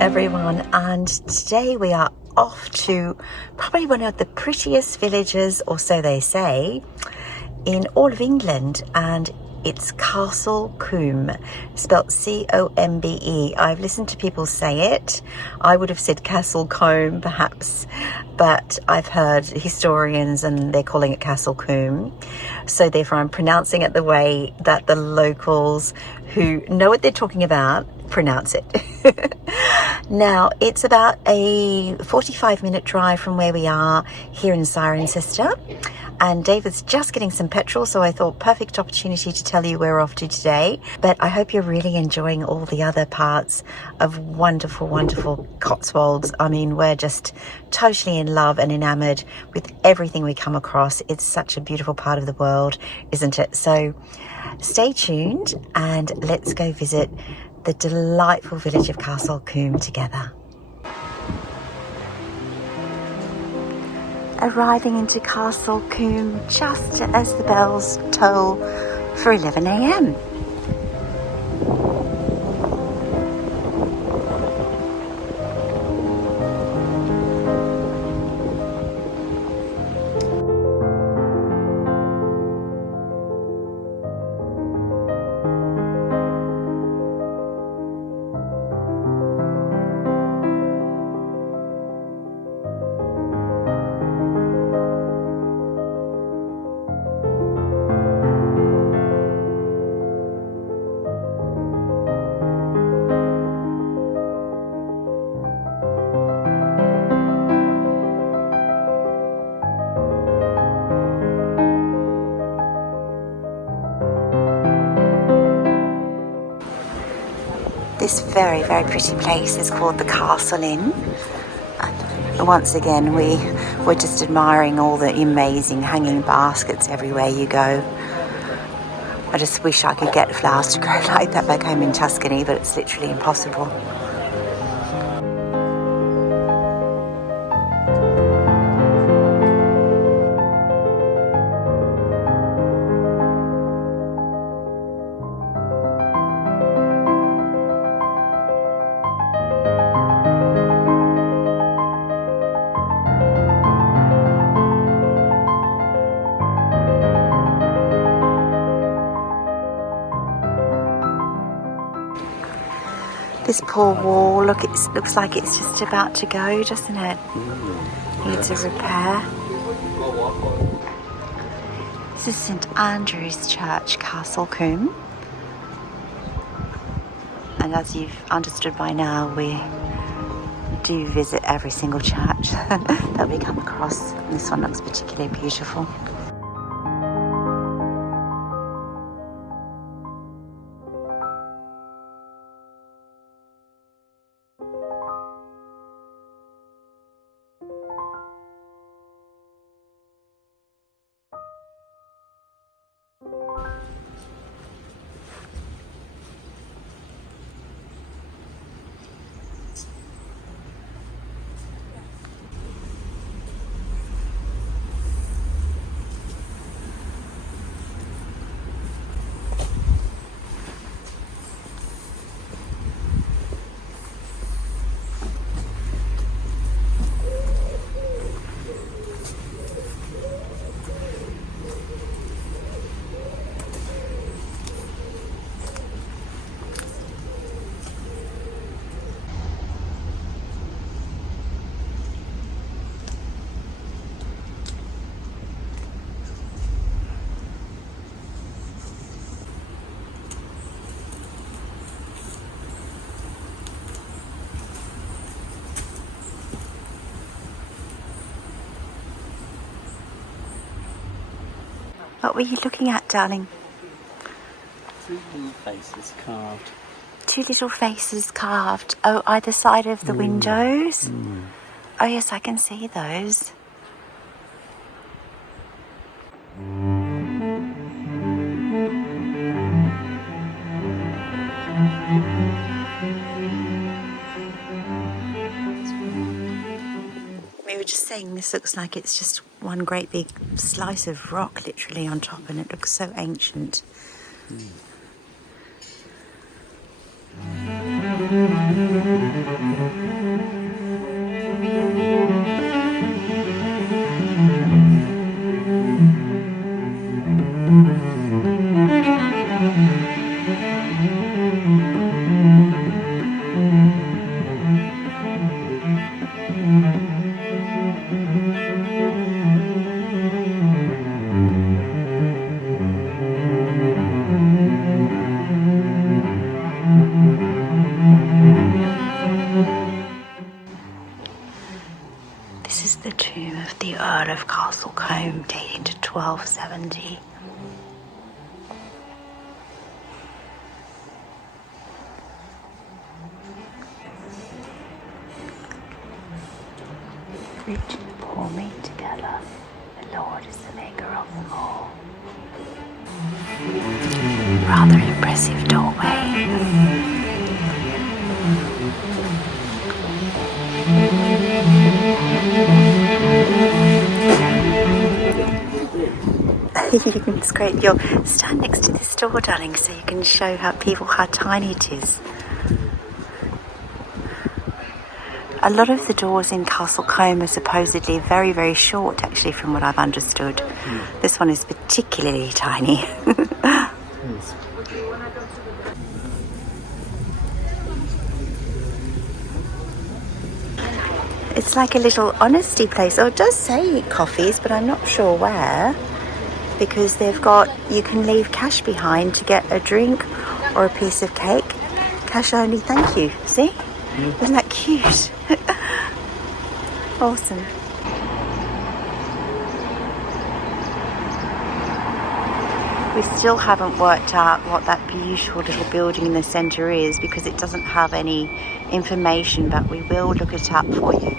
everyone, and today we are off to probably one of the prettiest villages, or so they say, in all of England, and it's Castle Combe, spelt C-O-M-B-E. I've listened to people say it. I would have said Castle Combe perhaps, but I've heard historians and they're calling it Castle Combe. So therefore I'm pronouncing it the way that the locals who know what they're talking about pronounce it. Now, it's about a 45-minute drive from where we are here in Cirencester, and David's just getting some petrol, so I thought perfect opportunity to tell you where we're off to today. But I hope you're really enjoying all the other parts of wonderful, wonderful Cotswolds. I mean, we're just totally in love and enamored with everything we come across. It's such a beautiful part of the world, isn't it? So stay tuned and let's go visit the delightful village of Castle Combe together. Arriving into Castle Combe just as the bells toll for 11 a.m. This very, very pretty place is called the Castle Inn. And once again, we're just admiring all the amazing hanging baskets everywhere you go. I just wish I could get flowers to grow like that back home in Tuscany, but it's literally impossible. This poor wall, look, it looks like it's just about to go, doesn't it? Needs a repair. This is St Andrew's Church, Castle Combe. And as you've understood by now, we do visit every single church that we come across. And this one looks particularly beautiful. What were you looking at, darling? Two little faces carved. Two little faces carved. Oh, either side of the windows? Oh yes, I can see those. We were just saying this looks like it's just one great big slice of rock literally on top, and it looks so ancient. This is the tomb of the Earl of Combe, dating to 1270. Rich and poor meet together. The Lord is the maker of them all. Rather impressive doorway. It's great. You'll stand next to this door, darling, so you can show people how tiny it is. A lot of the doors in Castle Combe are supposedly very, very short, actually, from what I've understood. This one is particularly tiny. It's like a little honesty place. Oh, it does say coffees, but I'm not sure where. Because they've got, you can leave cash behind to get a drink or a piece of cake. Cash only, thank you. See? Isn't that cute? Awesome. We still haven't worked out what that beautiful little building in the centre is because it doesn't have any information, but we will look it up for you.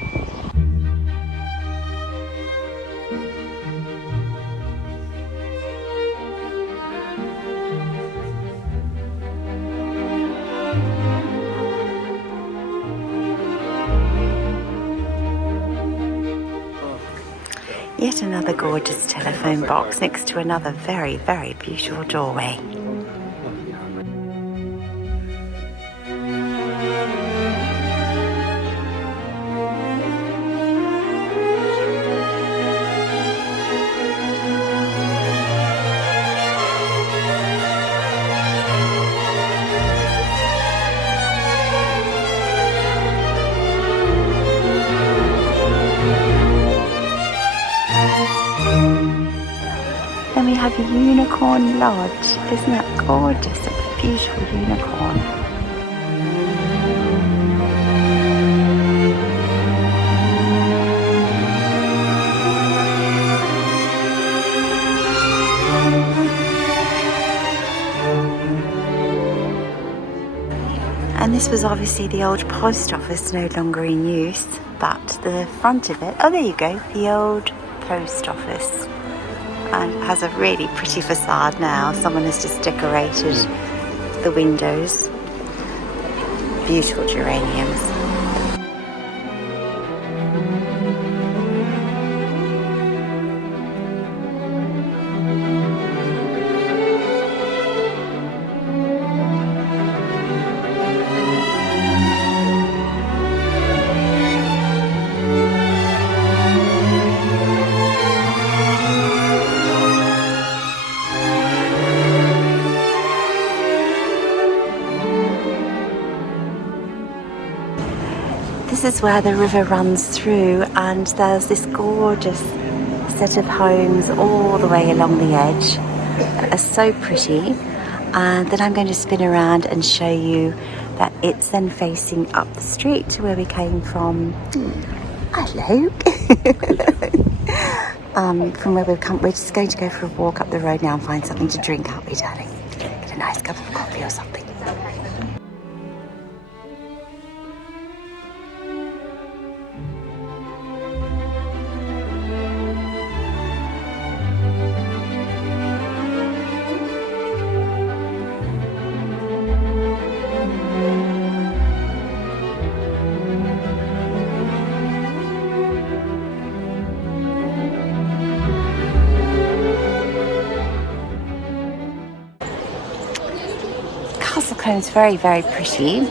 Yet another gorgeous telephone box next to another very, very beautiful doorway. Then we have a unicorn lodge. Isn't that gorgeous? A beautiful unicorn. And this was obviously the old post office, no longer in use, but the front of it, oh there you go, the old post office. And it has a really pretty facade now. Someone has just decorated the windows. Beautiful geraniums. This is where the river runs through, and there's this gorgeous set of homes all the way along the edge that are so pretty. And then I'm going to spin around and show you that it's then facing up the street to where we came from. Hello. From where we've come. We're just going to go for a walk up the road now and find something to drink, aren't we, darling? Get a nice cup of coffee or something. Combe's very, very pretty.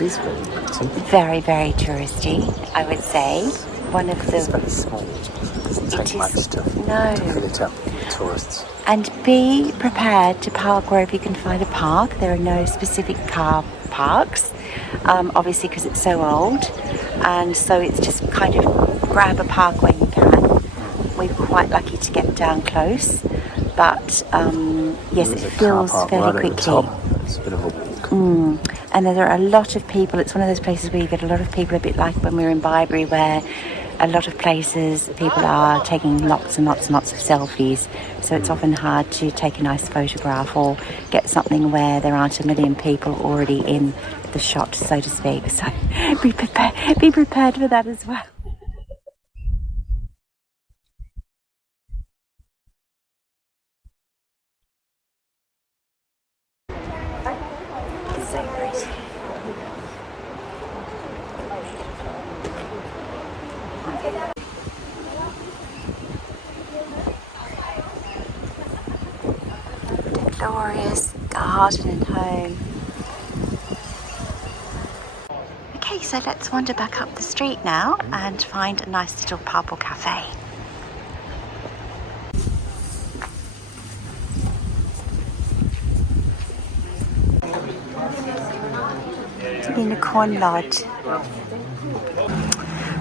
It is very pretty. Very, very touristy, I would say. One of the... It's very small. It doesn't take much to fill it up with tourists. And be prepared to park wherever you can find a park. There are no specific car parks, obviously because it's so old. And so it's just kind of grab a park where you can. We were quite lucky to get down close. But yes, it fills fairly quickly. It's a bit of a walk. And there are a lot of people. It's one of those places where you get a lot of people, a bit like when we were in Bibury, where a lot of places people are taking lots and lots and lots of selfies. So it's often hard to take a nice photograph or get something where there aren't a million people already in the shot, so to speak. So be prepared for that as well. So pretty. The glorious garden and home. Okay, so let's wander back up the street now and find a nice little pub or cafe. Unicorn Lodge.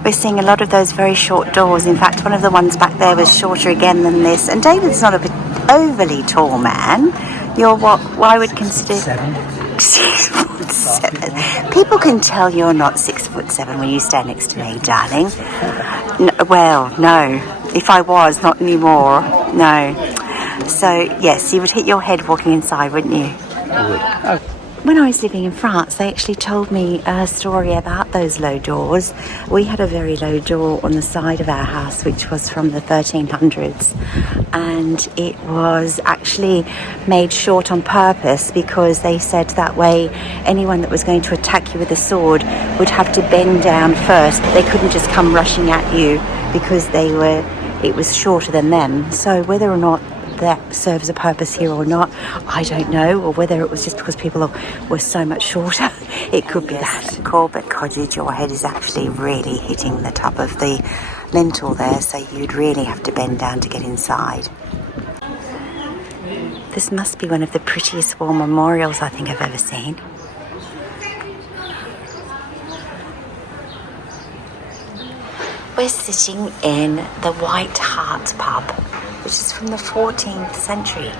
We're seeing a lot of those very short doors. In fact, one of the ones back there was shorter again than this. And David's not a overly tall man. You're what I would consider 6'7". People can tell you're not 6'7" when you stand next to me, darling. No. If I was, not anymore. No. So yes, you would hit your head walking inside, wouldn't you? I would. Oh. When I was living in France, they actually told me a story about those low doors. We had a very low door on the side of our house, which was from the 1300s. And it was actually made short on purpose because they said that way anyone that was going to attack you with a sword would have to bend down first. They couldn't just come rushing at you because it was shorter than them. So whether or not that serves a purpose here or not, I don't know, or whether it was just because people were so much shorter. It could be that. Corbett Cottage, your head is actually really hitting the top of the lintel there, so you'd really have to bend down to get inside. This must be one of the prettiest war memorials I think I've ever seen. We're sitting in the White Hart pub, which is from the 14th century,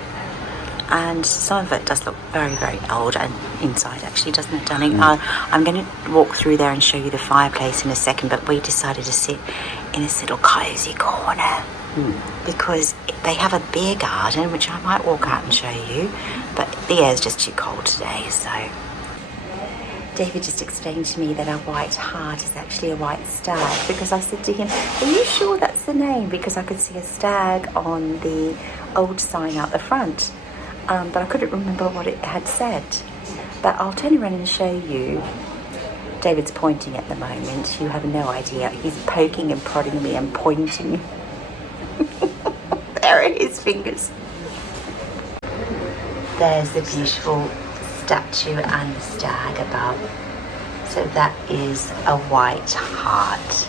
and some of it does look very, very old, and inside actually, doesn't it, darling? I'm going to walk through there and show you the fireplace in a second, but we decided to sit in this little cosy corner because they have a beer garden, which I might walk out and show you, but the air's just too cold today. So David just explained to me that our White Hart is actually a white stag, because I said to him, are you sure that's the name? Because I could see a stag on the old sign out the front, but I couldn't remember what it had said. But I'll turn around and show you. David's pointing at the moment. You have no idea. He's poking and prodding me and pointing. There are his fingers. There's the beautiful statue and the stag above. So that is a White Hart.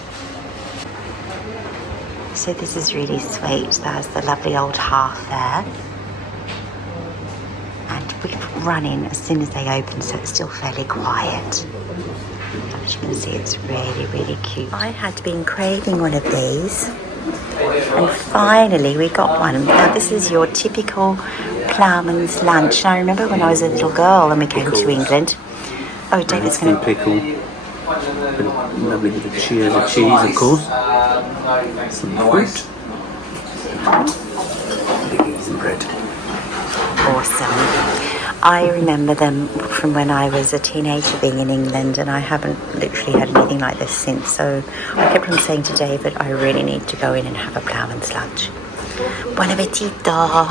So this is really sweet. There's the lovely old hearth there. And we've run in as soon as they open, so it's still fairly quiet. As you can see, it's really, really cute. I had been craving one of these, and finally we got one. Now this is your typical ploughman's lunch. And I remember when I was a little girl and we came to England. Oh, David's going to pickle. Lovely bit of cheese, of course. Some fruit. Biggies and bread. Awesome. I remember them from when I was a teenager being in England, and I haven't literally had anything like this since. So I kept on saying to David, I really need to go in and have a ploughman's lunch. Buon appetito!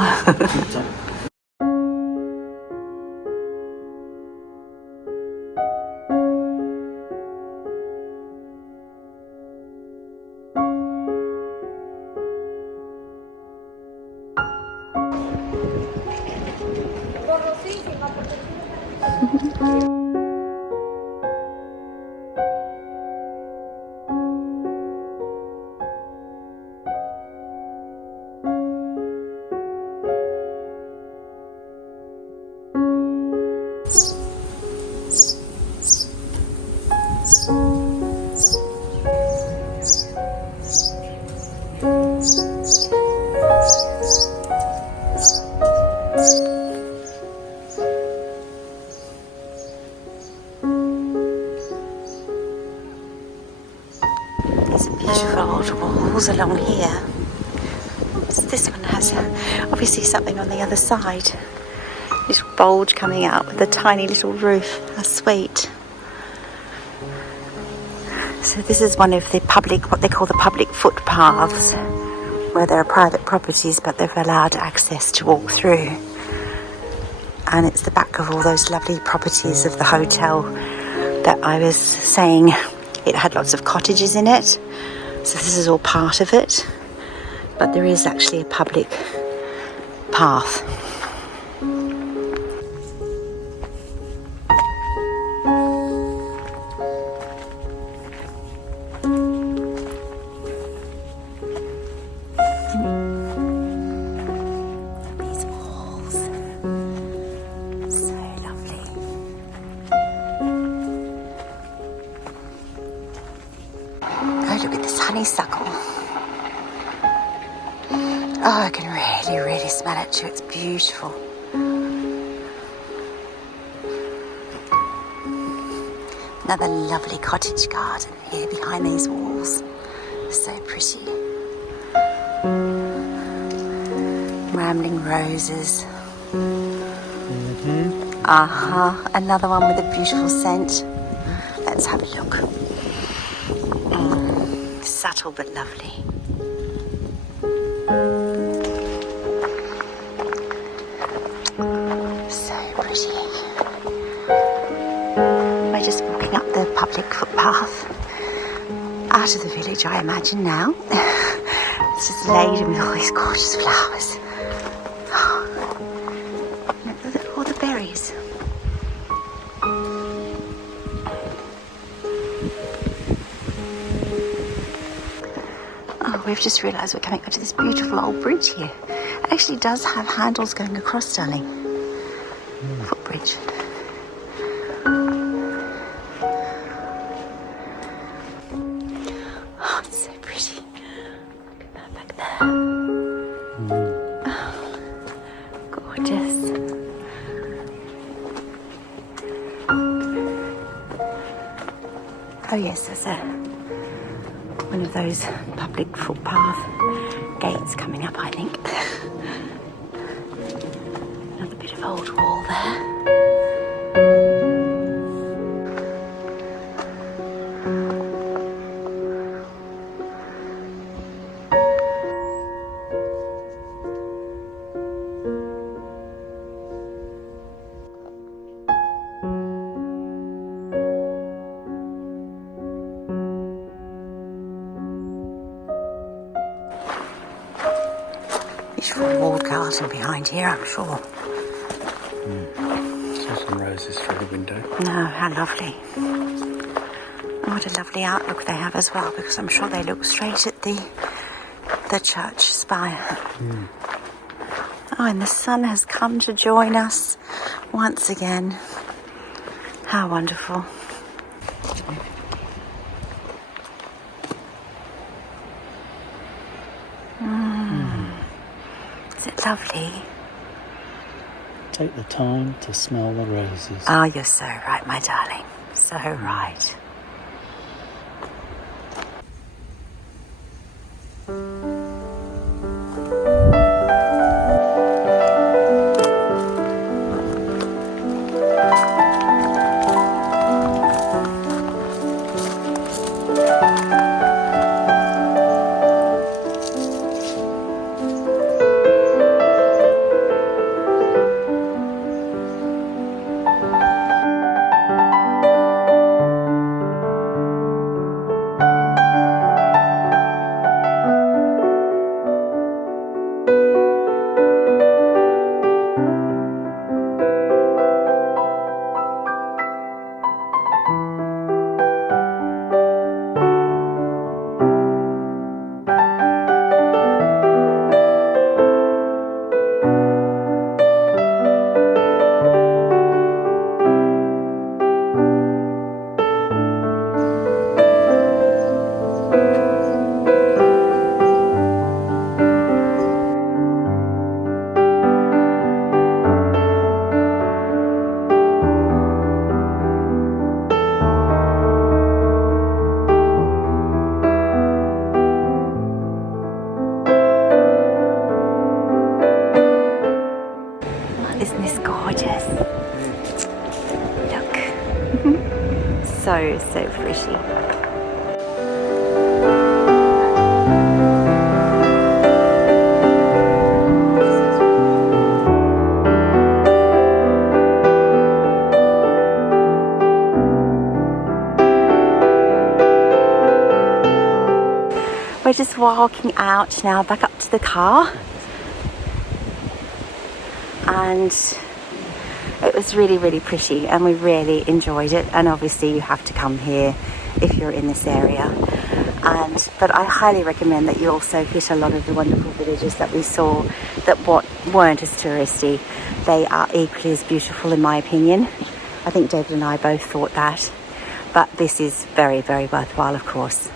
walls along here. So this one has obviously something on the other side. Little bulge coming out with a tiny little roof. How sweet. So this is one of the public, what they call the public footpaths, where there are private properties but they've allowed access to walk through. And it's the back of all those lovely properties of the hotel that I was saying. It had lots of cottages in it, so this is all part of it, but there is actually a public path. These walls, so lovely. Oh, look at this honeysuckle. Oh, I can really smell it too. It's beautiful. Another lovely cottage garden here behind these walls. So pretty. Rambling roses. Another one with a beautiful scent. Let's have a look. Subtle but lovely. So pretty. We're just walking up the public footpath out of the village, I imagine now. It's just laden with all these gorgeous flowers. Look at all the berries. Oh, we've just realised we're coming up to this beautiful old bridge here. It actually does have handles going across, darling. Footbridge. Oh, it's so pretty. Look at that back there. Oh, gorgeous. Oh yes, there's one of those public footpath gates coming up, I think. Another bit of old wall there. Beautiful walled garden behind here, I'm sure. Saw some roses through the window. No, how lovely. Oh, what a lovely outlook they have as well, because I'm sure they look straight at the church spire. Oh, and the sun has come to join us once again. How wonderful. Is it lovely? Take the time to smell the roses. Oh, you're so right, my darling. So right. Isn't this gorgeous? Look. So pretty. We're just walking out now, back up to the car, and it was really pretty and we really enjoyed it. And obviously you have to come here if you're in this area, but I highly recommend that you also hit a lot of the wonderful villages that we saw that weren't as touristy. They are equally as beautiful in my opinion. I think David and I both thought that, but this is very worthwhile, of course.